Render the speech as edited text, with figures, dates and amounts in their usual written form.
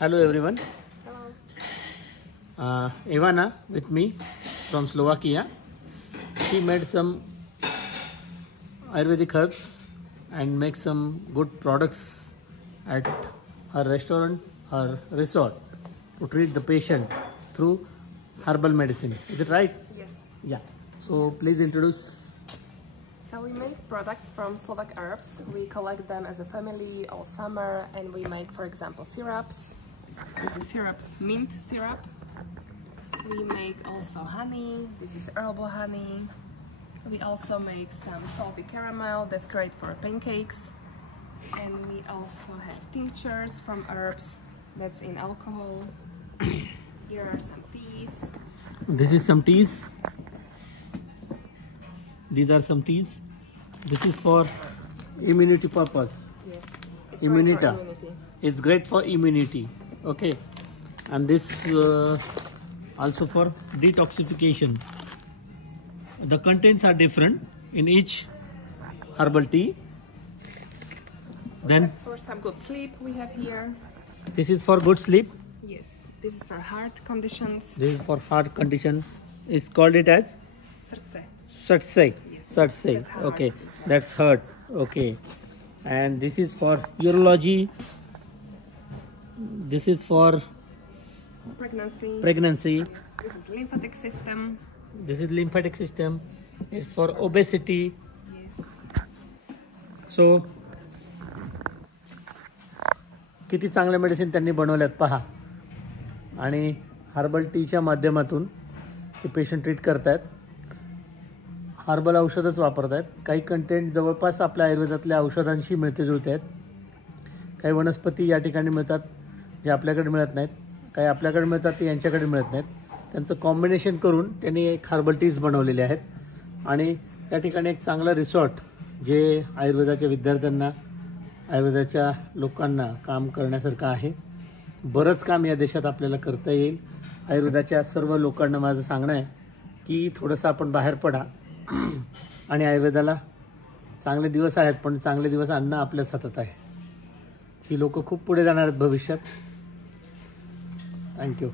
Hello everyone. Hello. Ivana with me from Slovakia. She made some Ayurvedic herbs and make some good products at her restaurant, her resort, to treat the patient through herbal medicine. Is it right? Yes. Yeah. So please introduce. So we make products from Slovak herbs. We collect them as a family all summer, and we make, for example, syrups. This is syrups, mint syrup. We make also honey. This is herbal honey. We also make some salty caramel. That's great for pancakes. And we also have tinctures from herbs. That's in alcohol. Here are some teas. This is some teas. These are some teas. This is for immunity purpose. Yes. It's Immunity. great for immunity. It's great for immunity. Okay. And this also for detoxification. The contents are different in each herbal tea. Then for some good sleep we have here. this is for good sleep. Yes. This is for heart conditions. This is for heart condition. It's called it as Srdce. Satsai. Yes. Satsai. That's heart. Okay. That's heart. Okay. And this is for urology. This is for Pregnancy. pregnancy. Yes. This is lymphatic system. This is lymphatic system. It's for obesity. Yes. So किती चांगल्या medicine त्यांनी बनवल्यात पहा. आणि herbal टीच्या माध्यमातून ते patient treat करतायत. Herbal औषधच वापरतायत. काही कंटेंट जवळपास आपल्या आयुर्वेदातल्या औषधांशी मिळते जुळते आहेत. काही वनस्पती या ठिकाणी मिळतात जे आपल्याकडे मिळत नाहीत. काही आपल्याकडे मिळतात ते यांच्याकडे मिळत नाहीत. त्यांचं कॉम्बिनेशन करून त्यांनी एक हर्बल टीज बनवलेले आहेत. आणि या ठिकाणी एक चांगला रिसॉर्ट जे आयुर्वेदाच्या विद्यार्थ्यांना, आयुर्वेदाच्या लोकांना काम करण्यासारखं आहे. बरंच काम या देशात आपल्याला करता येईल. आयुर्वेदाच्या सर्व लोकांना माझं सांगणं आहे की थोडंसं आपण बाहेर पडा आणि आयुर्वेदाला चांगले दिवस आहेत, पण चांगले दिवस आणणं आपल्याच हातात आहे. ही लोक खूप पुढे जाणार आहेत भविष्यात. थँक्यू.